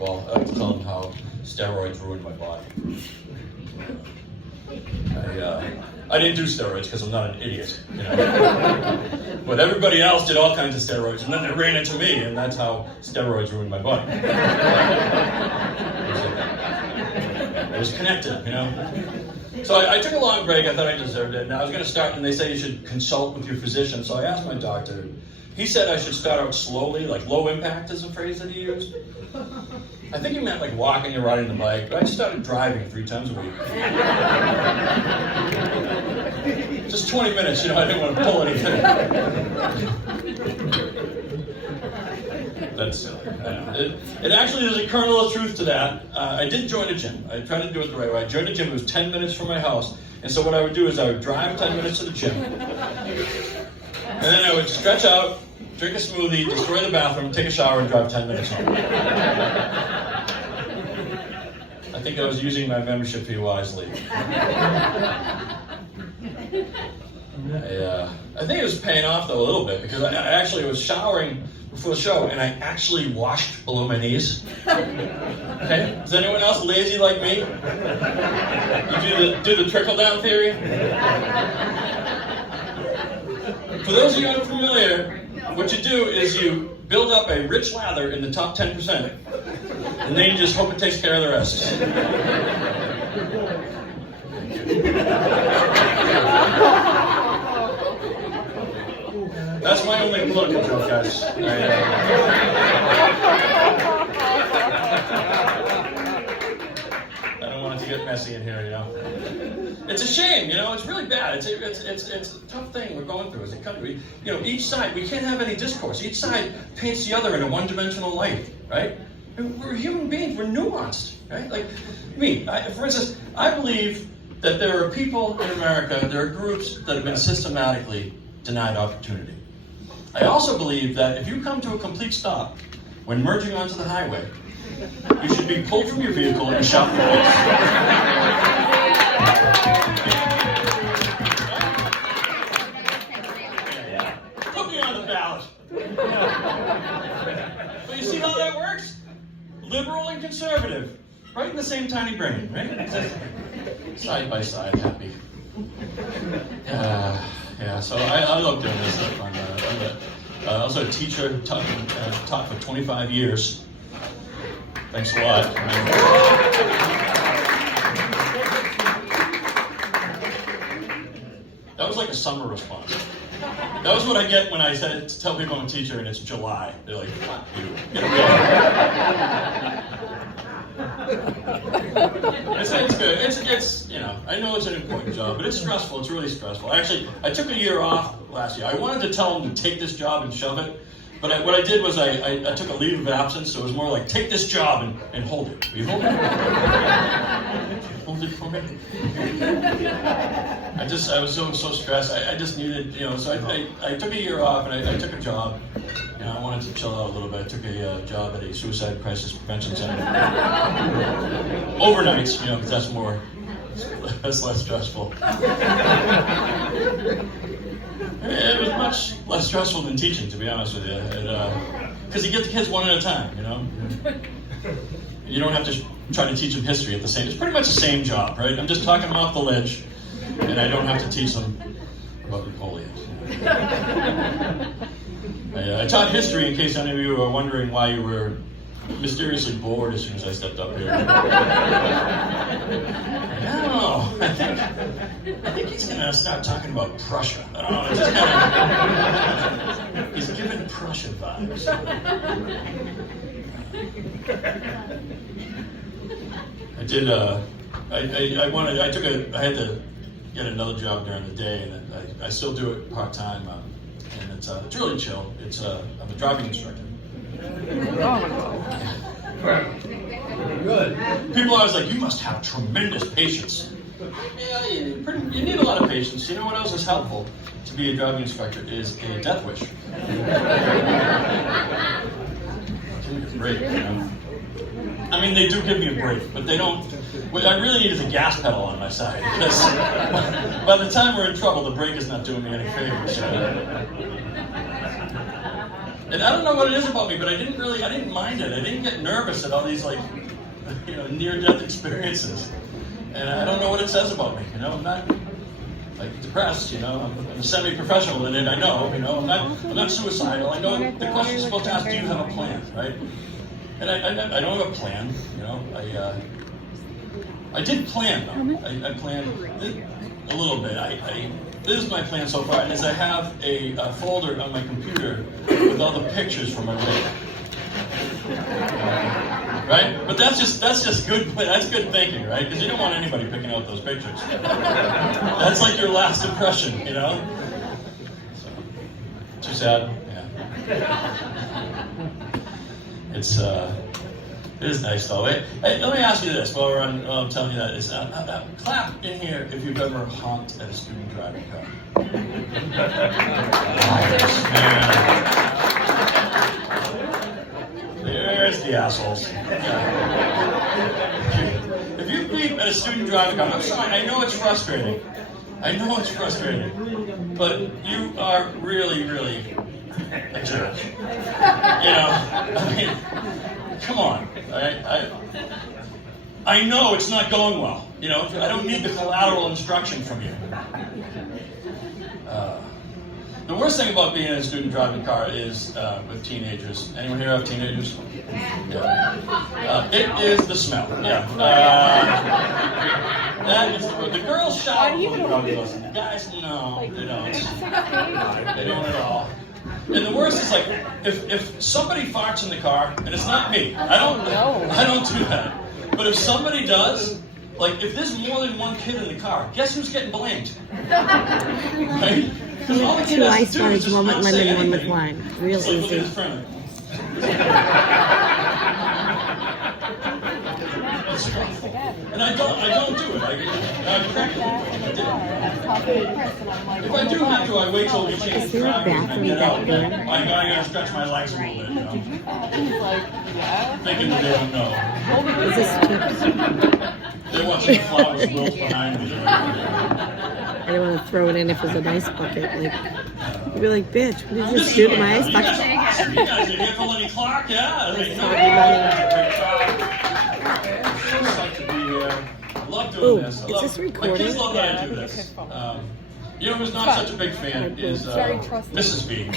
Well, I was telling how steroids ruined my body. I didn't do steroids because I'm not an idiot, you know. But everybody else did all kinds of steroids, and then they ran into me, and that's how steroids ruined my body. It was connected, you know. So I took a long break. I thought I deserved it. And I was going to start, and they say you should consult with your physician. So I asked my doctor. He said I should start out slowly, like low impact is a phrase that he used. I think he meant like walking or riding the bike, but I just started driving 3 times a week. Just 20 minutes, you know, I didn't want to pull anything. That's silly. I know. It actually, there's a kernel of truth to that. I did join a gym. I tried to do it the right way. I joined a gym. It was 10 minutes from my house. And so what I would do is I would drive 10 minutes to the gym. And then I would stretch out, drink a smoothie, destroy the bathroom, take a shower, and drive 10 minutes home. I think I was using my membership fee wisely. I think it was paying off, though, a little bit, because I actually was showering before the show, and I actually washed below my knees. Okay? Is anyone else lazy like me? You do the trickle-down theory? For those of you unfamiliar, what you do is you build up a rich lather in the top 10%, and then you just hope it takes care of the rest. That's my only political joke, guys. I don't want it to get messy in here, you know. It's a shame, you know. It's really bad. It's a tough thing we're going through as a country. You know, each side, we can't have any discourse. Each side paints the other in a one-dimensional light, right? We're human beings. We're nuanced, right? Like me, for instance, I believe that there are people in America, there are groups that have been systematically denied opportunity. I also believe that if you come to a complete stop when merging onto the highway, you should be pulled from your vehicle and shot in the face. Put me on the ballot. But you see how that works? Liberal and conservative, right in the same tiny brain, right? Side by side, happy. So I love doing this stuff. I'm also a teacher, taught for 25 years. Thanks a lot. That was like a summer response. That was what I get when I tell people I'm a teacher and it's July. They're like, fuck you. Get away. It's good. It's you know, I know it's an important job, but it's stressful. It's really stressful. Actually, I took a year off last year. I wanted to tell them to take this job and shove it, but what I did was I took a leave of absence, so it was more like, take this job and hold it. Will you hold it? Hold it for me? I was so stressed. I just needed, you know, so I took a year off and I took a job. You know, I wanted to chill out a little bit. I took a job at a suicide crisis prevention center. Overnights, you know, because that's less stressful. It was much less stressful than teaching, to be honest with you. Because you get the kids one at a time, you know. You don't have to try to teach them history at the same. It's pretty much the same job, right? I'm just talking them off the ledge, and I don't have to teach them about Napoleon. I taught history in case any of you are wondering why you were mysteriously bored as soon as I stepped up here. No, I think he's going to start talking about Prussia. I don't know, it's just kind of, he's giving Prussia vibes. I had to get another job during the day, and I still do it part-time, and it's really chill. I'm a driving instructor. Good. People are always like, you must have tremendous patience. Yeah, you need a lot of patience. You know what else is helpful to be a driving instructor is a death wish. Give me a break, you know? I mean, they do give me a break, but they don't. What I really need is a gas pedal on my side, because by the time we're in trouble, the brake is not doing me any favors. And I don't know what it is about me, but I didn't mind it. I didn't get nervous at all these like, near-death experiences. And I don't know what it says about me. I'm not like depressed. I'm semi-professional in it. I know. I'm not suicidal. I know the question is supposed to ask, do you have a plan, right? And I don't have a plan. I did plan though. I planned a little bit. This is my plan so far, is I have a folder on my computer with all the pictures from my wedding. Right? But that's just good. That's good thinking, right? Because you don't want anybody picking out those pictures. That's like your last impression, So, too sad. Yeah. It is nice though. Hey, let me ask you this while I'm telling you that. Clap in here if you've ever honked at a student driving car. There's the assholes. If you beep at a student driving car, I'm sorry, I know it's frustrating. But you are really, really a jerk. Come on. I know it's not going well. I don't need the collateral instruction from you. The worst thing about being in a student driving car is with teenagers. Anyone here have teenagers? Yeah. It is the smell. Yeah. That is the girls shout when they probably listen. The guys, no, they don't. They don't at all. And the worst is like if somebody farts in the car, and it's not me. I don't do that. But if somebody does, like if there's more than one kid in the car, guess who's getting blamed? Right? Because all the kid has to do is just not say anything. With wine. Real it's like, easy. look at his friend. And I don't do it. If I do have to, I wait till we change traffic and I get out. I gotta stretch my legs a little bit, Thinking that they don't know. Is this They want some flowers built behind me. I don't want to throw it in if it's an ice bucket. You'd be like, bitch, what did you just do to my ice bucket? Awesome. You guys are here for Lenny Clark, yeah. Great job. It's like to be here. I love doing this. Is this recording? My kids love that I do this. Who's not such a big fan is Mrs. B.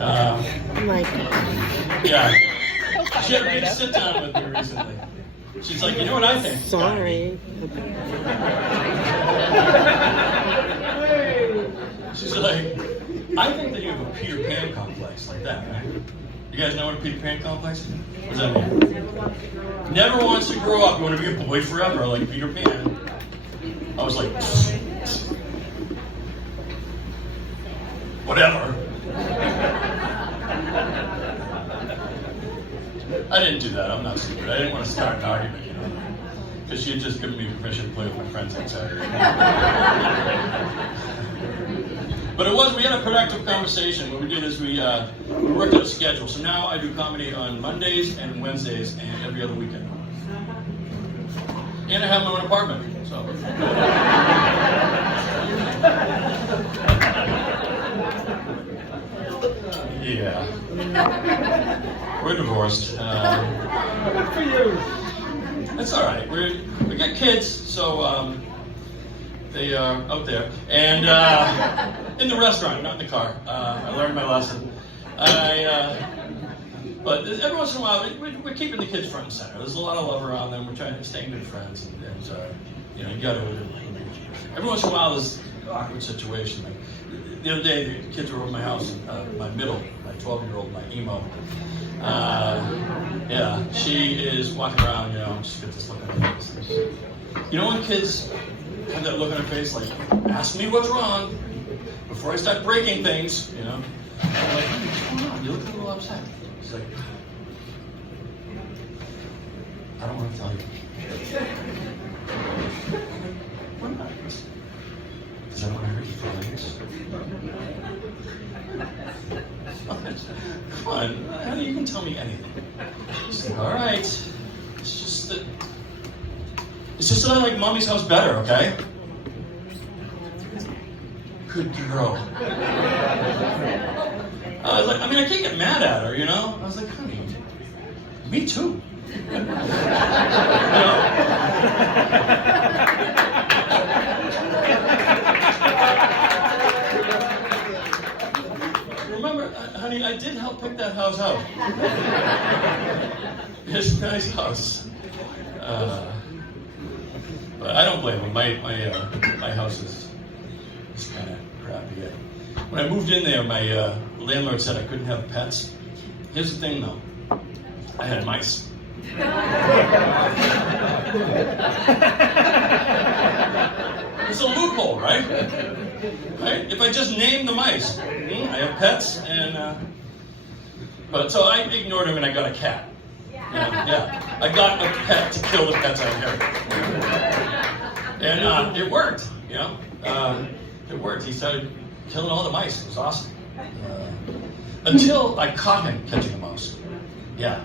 I'm like, yeah. She had me to sit down with me recently. She's like, you know what I think? sorry. She's like, I think that you have a Peter Pan complex like that, right? You guys know what a Peter Pan complex is? What does that mean? Never wants to grow up. You want to be a boy forever like Peter Pan. I was like, whatever. I didn't do that. I'm not stupid. I didn't want to start an argument, because she had just given me permission to play with my friends outside. But we had a productive conversation. What we did is we worked out a schedule. So now I do comedy on Mondays and Wednesdays and every other weekend. And I have my own apartment. So. Yeah. We're divorced. Good for you. It's all right. We got kids, so they are out there, and in the restaurant, not in the car. I learned my lesson. But every once in a while, we're keeping the kids front and center. There's a lot of love around them. We're trying to stay good friends, and you got to. Every once in a while, there's an awkward situation. Like the other day, the kids were over my house. My 12-year-old, my emo. She is walking around, just get this look on her face. When kids have that look on their face, like, ask me what's wrong before I start breaking things, I'm like, what's going on? You look a little upset. She's like, I don't want to tell you. Why not? Because I don't want to hurt your feelings. Come on, honey, you can tell me anything. She's like, all right. It's just that I like Mommy's house better, okay? Good girl. I was like, I mean, I can't get mad at her, you know? I was like, honey, me too. You know? Remember, honey, I did help pick that house out. It's a nice house. But I don't blame him. My house is kind of crappy. When I moved in there, my landlord said I couldn't have pets. Here's the thing, though. I had mice. It's a loophole, right? Right? If I just name the mice, I have pets, and but so I ignored him and I got a cat. Yeah, I got a pet to kill the pets I inherited, and it worked. You know, it worked. He started killing all the mice. It was awesome. Until I caught him catching a mouse. Yeah.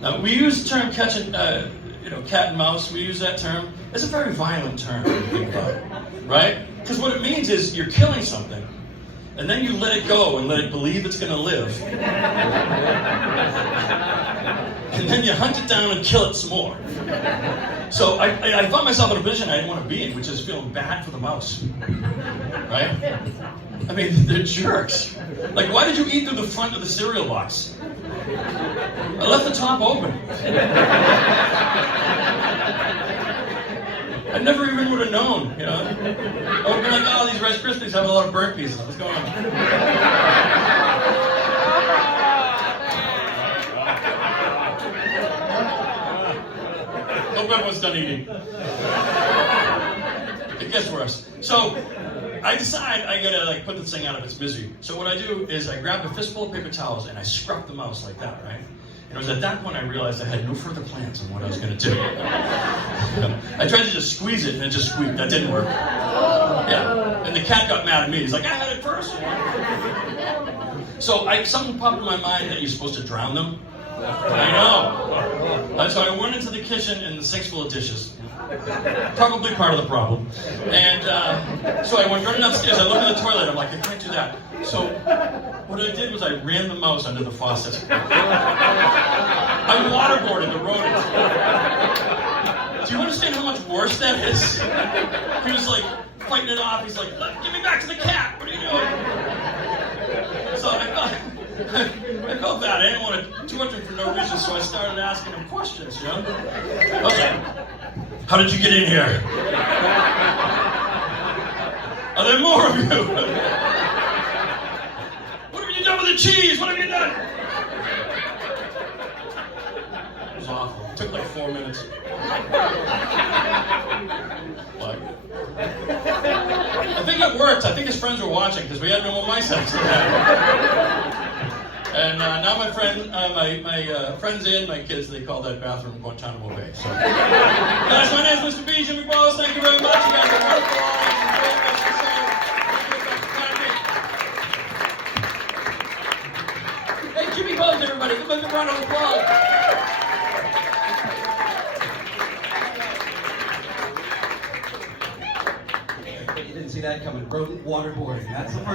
Now we use the term catching, cat and mouse. We use that term. It's a very violent term when you think about it, right? Because what it means is you're killing something, and then you let it go and let it believe it's going to live, and then you hunt it down and kill it some more. So I found myself in a position I didn't want to be in, which is feeling bad for the mouse, right? I mean, they're jerks. Like, why did you eat through the front of the cereal box? I left the top open. I never even would have known, you know? I would have been like, oh, these Rice Krispies have a lot of burnt pieces. What's going on? Hope everyone's done eating. It gets worse. So I decide I gotta put this thing out of its misery. So what I do is I grab a fistful of paper towels and I scrub the mouse like that, right? And it was at that point I realized I had no further plans on what I was gonna do. I tried to just squeeze it and it just squeaked. That didn't work. Yeah. And the cat got mad at me. He's like, I had it first. So something popped in my mind that you're supposed to drown them. I know. So I went into the kitchen and the sink's full of dishes. Probably part of the problem. And so I went running upstairs. I looked in the toilet. I'm like, I can't do that. So what I did was I ran the mouse under the faucet. I waterboarded the rodent. Do you understand how much worse that is? He was like fighting it off. He's like, give me back to the cat. What are you doing? So I felt bad. I didn't want to torture him for no reason, so I started asking him questions, you know? Okay. How did you get in here? Are there more of you? What have you done with the cheese? What have you done? It was awful. It took like 4 minutes. What? I think it worked. I think his friends were watching because we had no more mice after that. And now my friends and my kids, they call that bathroom Guantanamo Bay. So, guys, my name is Mr. B. Jimmy Balls. Thank you very much. You guys are wonderful. Hey, Jimmy Balls, everybody. Give them a round of applause. You didn't see that coming. Rodent waterboarding. That's the first